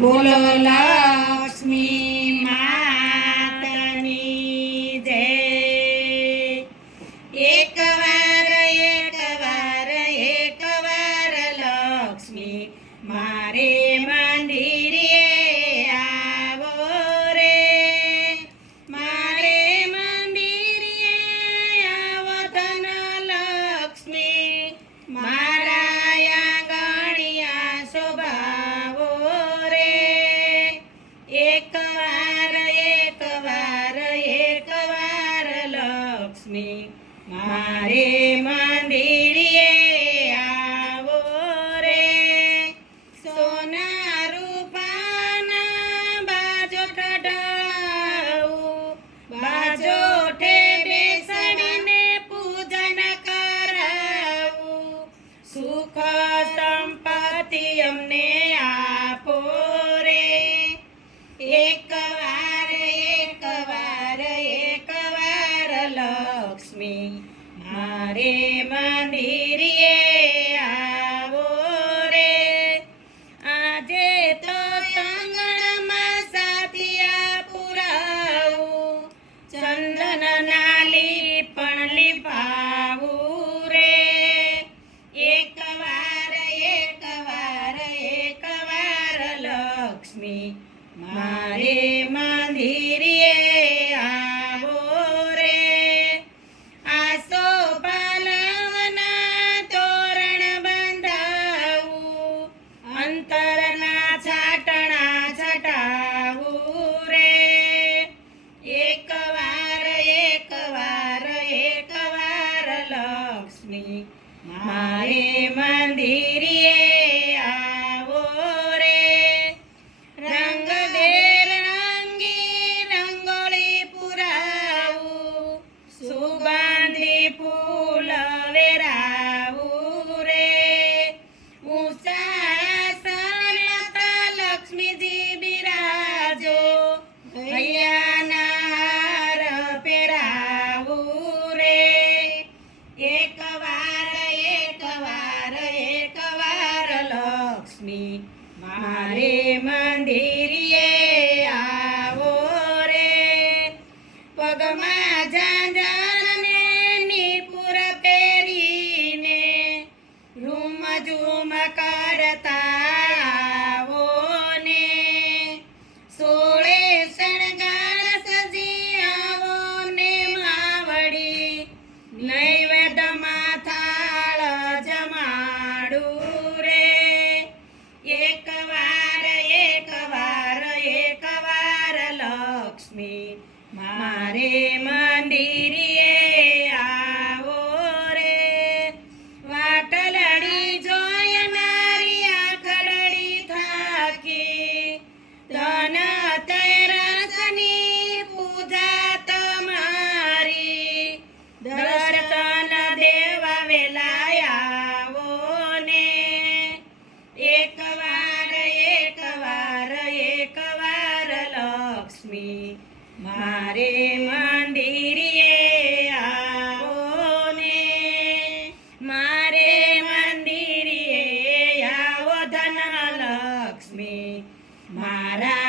બોલો લક્ષ્મી માતની જય। એકવાર લક્ષ્મી મારે મંદિરે આવો રે, મારે મંદિરે આવો ધન લક્ષ્મી મારા આંગણિયા શોભાવો રે। એકવાર લક્ષ્મી મારે મંદિરે આવો રે। સોના રૂપાના બાજોઠ ઢળાવું, બાજોઠે બેસડીને પૂજન કરાવું, સુખ સંપત્તિ અમને આપો રે। એકવાર લક્ષ્મી મારે મંદિરે આવો રે। આજે તો આંગણમાં સાથિયા પુરાવું, ચંદનના લીપણ લીપાવું રે। એકવાર લક્ષ્મી મારે મંદિરે આવો રે। આસો પાલવના તોરણ બંધાવું, અંતરના છાટણા છટાવું રે। એકવાર લક્ષ્મી મારે મંદિરે આવો રે। રંગબેરંગી રંગોળી પુરાવું, સુગંધી ફૂલ વેરાવું રે। ઊંચા આસનમાં લક્ષ્મીજી બિરાજો, હૈયાના હાર પહેરાવું રે। એકવાર લક્ષ્મી મારે મંદિરે આવો રે। પગમાં ઝાંઝરને નીપુર પહેરીને રૂમ ઝૂમ કરતા આવો ને, સોળે શણગાર સજી આવો ને માવડી, નૈવેદ્યમાં થાળ જમાડું રે। એકવાર લક્ષ્મી મારે મંદિરે આવો રે। વાટલડી જોયનારી આખડડી થાકી, ધનતેરસની પૂજા તમારી, દર્શન દેવા વેલા આવો ને। એકવાર લક્ષ્મી મારે મંદિરે આવો ને, મારે મંદિરે આવો ધન લક્ષ્મી મારા